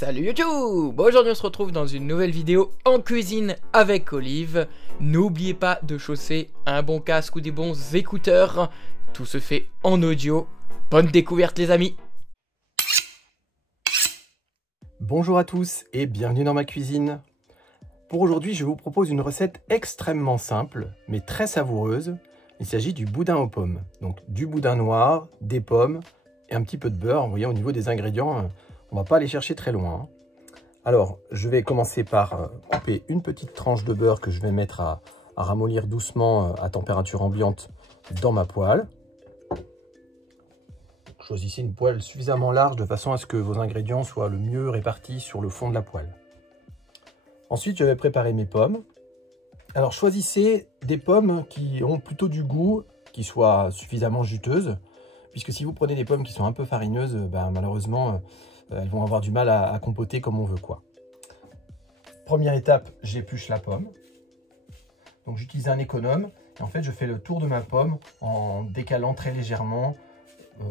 Salut YouTube! Aujourd'hui on se retrouve dans une nouvelle vidéo en cuisine avec Olive. N'oubliez pas de chausser un bon casque ou des bons écouteurs. Tout se fait en audio. Bonne découverte les amis! Bonjour à tous et bienvenue dans ma cuisine. Pour aujourd'hui, je vous propose une recette extrêmement simple mais très savoureuse. Il s'agit du boudin aux pommes. Donc du boudin noir, des pommes et un petit peu de beurre. Vous voyez, au niveau des ingrédients, on ne va pas aller chercher très loin. Alors, je vais commencer par couper une petite tranche de beurre que je vais mettre à ramollir doucement à température ambiante dans ma poêle. Choisissez une poêle suffisamment large de façon à ce que vos ingrédients soient le mieux répartis sur le fond de la poêle. Ensuite, je vais préparer mes pommes. Alors, choisissez des pommes qui ont plutôt du goût, qui soient suffisamment juteuses, puisque si vous prenez des pommes qui sont un peu farineuses, malheureusement, elles vont avoir du mal à compoter comme on veut, quoi. Première étape, j'épluche la pomme. Donc, j'utilise un économe. Et en fait, je fais le tour de ma pomme en décalant très légèrement,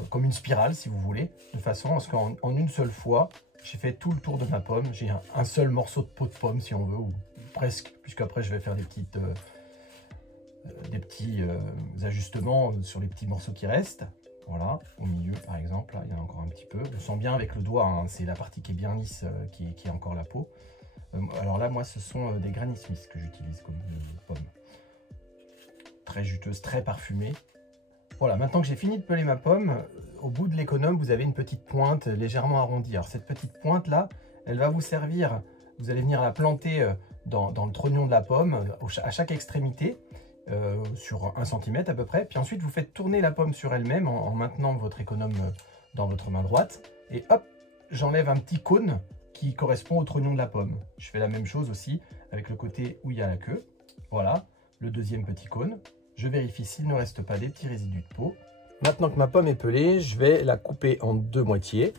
comme une spirale, si vous voulez, de façon à ce qu'en une seule fois, j'ai fait tout le tour de ma pomme. J'ai un seul morceau de peau de pomme, si on veut, ou presque, puisqu'après, je vais faire des petits ajustements sur les petits morceaux qui restent. Voilà, au milieu par exemple, là, il y en a encore un petit peu. On sent bien avec le doigt, hein, c'est la partie qui est bien lisse qui est encore la peau. Alors là, moi, ce sont des Granny Smith que j'utilise comme pommes. Très juteuses, très parfumées. Voilà, maintenant que j'ai fini de peler ma pomme, au bout de l'économe, vous avez une petite pointe légèrement arrondie. Alors cette petite pointe là, elle va vous servir, vous allez venir la planter dans le trognon de la pomme, à chaque extrémité. Sur 1 cm à peu près, puis ensuite vous faites tourner la pomme sur elle-même en maintenant votre économe dans votre main droite, et hop, j'enlève un petit cône qui correspond au trognon de la pomme. Je fais la même chose aussi avec le côté où il y a la queue. Voilà, le deuxième petit cône. Je vérifie s'il ne reste pas des petits résidus de peau. Maintenant que ma pomme est pelée, je vais la couper en 2 moitiés.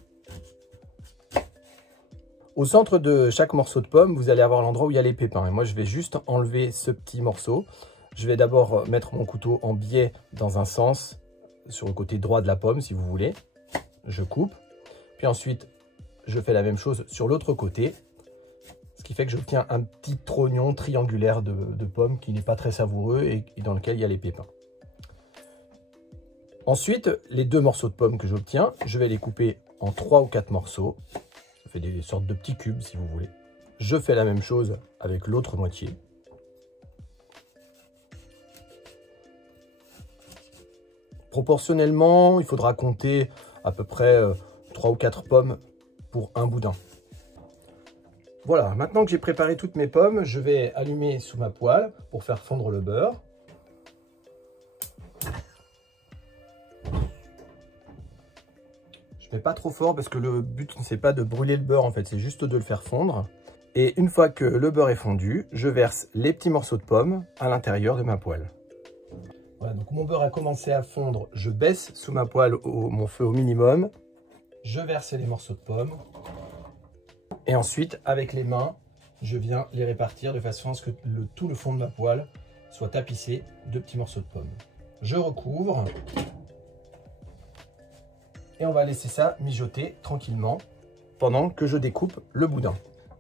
Au centre de chaque morceau de pomme, vous allez avoir l'endroit où il y a les pépins, et moi je vais juste enlever ce petit morceau. Je vais d'abord mettre mon couteau en biais dans un sens, sur le côté droit de la pomme si vous voulez. Je coupe. Puis ensuite, je fais la même chose sur l'autre côté. Ce qui fait que j'obtiens un petit trognon triangulaire de pomme qui n'est pas très savoureux et dans lequel il y a les pépins. Ensuite, les 2 morceaux de pommes que j'obtiens, je vais les couper en 3 ou 4 morceaux. Ça fait des sortes de petits cubes si vous voulez. Je fais la même chose avec l'autre moitié. Proportionnellement, il faudra compter à peu près 3 ou 4 pommes pour un boudin. Voilà, maintenant que j'ai préparé toutes mes pommes, je vais allumer sous ma poêle pour faire fondre le beurre. Je ne mets pas trop fort parce que le but, c'est pas de brûler le beurre en fait, c'est juste de le faire fondre. Et une fois que le beurre est fondu, je verse les petits morceaux de pommes à l'intérieur de ma poêle. Voilà, donc mon beurre a commencé à fondre, je baisse sous ma poêle mon feu au minimum, je verse les morceaux de pommes et ensuite avec les mains, je viens les répartir de façon à ce que tout le fond de ma poêle soit tapissé de petits morceaux de pommes. Je recouvre et on va laisser ça mijoter tranquillement pendant que je découpe le boudin.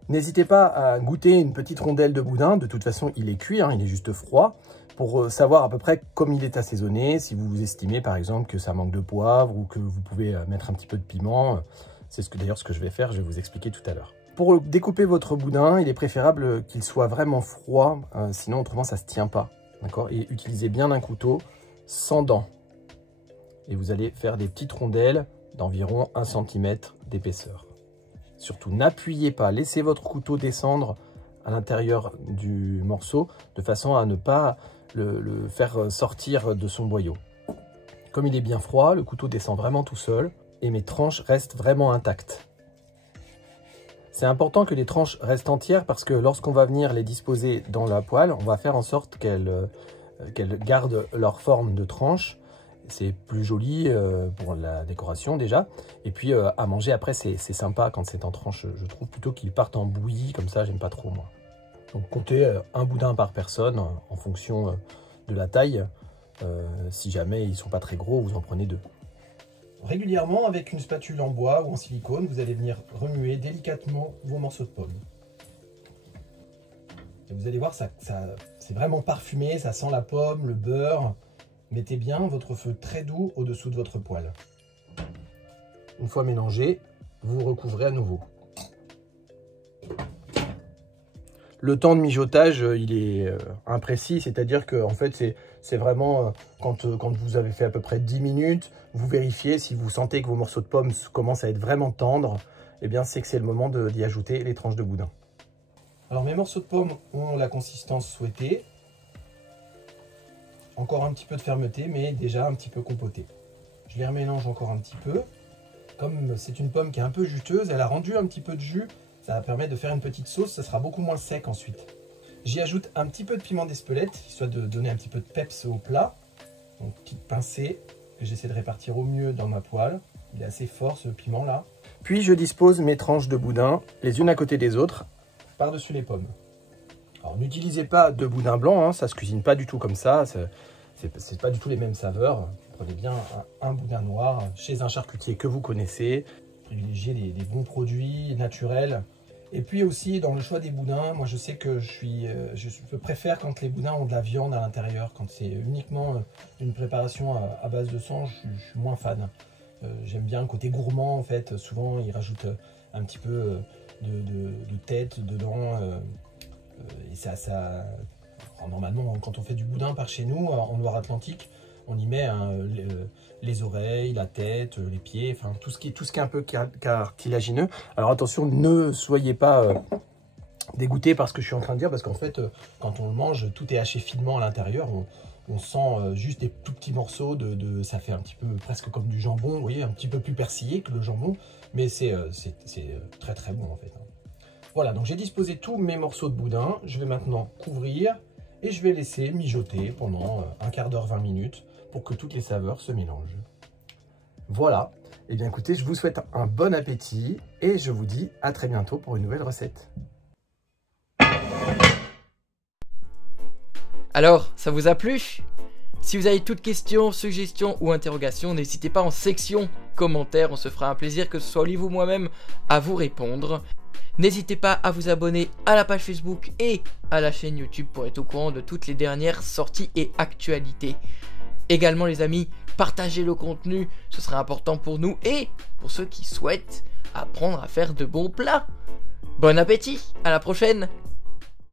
N'hésitez pas à goûter une petite rondelle de boudin, de toute façon il est cuit, hein, il est juste froid, pour savoir à peu près comme il est assaisonné, si vous estimez par exemple que ça manque de poivre ou que vous pouvez mettre un petit peu de piment. C'est d'ailleurs ce que je vais faire, je vais vous expliquer tout à l'heure. Pour découper votre boudin, il est préférable qu'il soit vraiment froid, sinon autrement ça ne se tient pas. Et utilisez bien un couteau sans dents. Et vous allez faire des petites rondelles d'environ 1 cm d'épaisseur. Surtout n'appuyez pas, laissez votre couteau descendre à l'intérieur du morceau de façon à ne pas le faire sortir de son boyau. Comme il est bien froid, le couteau descend vraiment tout seul et mes tranches restent vraiment intactes. C'est important que les tranches restent entières parce que lorsqu'on va venir les disposer dans la poêle, on va faire en sorte qu'elles gardent leur forme de tranche. C'est plus joli pour la décoration déjà. Et puis à manger après, c'est sympa quand c'est en tranche. Je trouve plutôt qu'ils partent en bouillie, comme ça j'aime pas trop moi. Donc comptez un boudin par personne en fonction de la taille. Si jamais ils sont pas très gros, vous en prenez 2. régulièrement avec une spatule en bois ou en silicone, vous allez venir remuer délicatement vos morceaux de pommes. Et vous allez voir, c'est vraiment parfumé, ça sent la pomme, le beurre. Mettez bien votre feu très doux au-dessous de votre poêle. Une fois mélangé, vous recouvrez à nouveau. Le temps de mijotage, il est imprécis, c'est-à-dire que en fait, c'est vraiment quand vous avez fait à peu près 10 minutes, vous vérifiez si vous sentez que vos morceaux de pommes commencent à être vraiment tendres, eh bien c'est que c'est le moment d'y ajouter les tranches de boudin. Alors mes morceaux de pommes ont la consistance souhaitée, encore un petit peu de fermeté, mais déjà un petit peu compoté. Je les remélange encore un petit peu. Comme c'est une pomme qui est un peu juteuse, elle a rendu un petit peu de jus. Ça va permettre de faire une petite sauce, ça sera beaucoup moins sec ensuite. J'y ajoute un petit peu de piment d'Espelette, histoire de donner un petit peu de peps au plat. Donc petite pincée que j'essaie de répartir au mieux dans ma poêle. Il est assez fort ce piment là. Puis je dispose mes tranches de boudin, les unes à côté des autres, par-dessus les pommes. Alors n'utilisez pas de boudin blanc, hein, ça se cuisine pas du tout comme ça. C'est pas du tout les mêmes saveurs. Prenez bien un boudin noir chez un charcutier que vous connaissez. Privilégiez des bons produits naturels. Et puis aussi dans le choix des boudins, moi je sais que je préfère quand les boudins ont de la viande à l'intérieur. Quand c'est uniquement une préparation à base de sang, je suis moins fan. J'aime bien le côté gourmand en fait. Souvent ils rajoutent un petit peu de tête dedans. Et ça alors, normalement quand on fait du boudin par chez nous en Loire-Atlantique, on y met les oreilles, la tête, les pieds, enfin tout ce qui est un peu cartilagineux. Alors attention, ne soyez pas dégoûtés par ce que je suis en train de dire, parce qu'en fait, quand on le mange, tout est haché finement à l'intérieur. On sent juste des tout petits morceaux ça fait un petit peu presque comme du jambon, vous voyez, un petit peu plus persillé que le jambon, mais c'est très très bon en fait. Voilà, donc j'ai disposé tous mes morceaux de boudin. Je vais maintenant couvrir et je vais laisser mijoter pendant un quart d'heure, 20 minutes pour que toutes les saveurs se mélangent. Voilà, et bien écoutez, je vous souhaite un bon appétit et je vous dis à très bientôt pour une nouvelle recette. Alors, ça vous a plu? Si vous avez toutes questions, suggestions ou interrogations, n'hésitez pas en section commentaires, on se fera un plaisir que ce soit Olive ou moi-même à vous répondre. N'hésitez pas à vous abonner à la page Facebook et à la chaîne YouTube pour être au courant de toutes les dernières sorties et actualités. Également les amis, partagez le contenu, ce sera important pour nous et pour ceux qui souhaitent apprendre à faire de bons plats. Bon appétit, à la prochaine!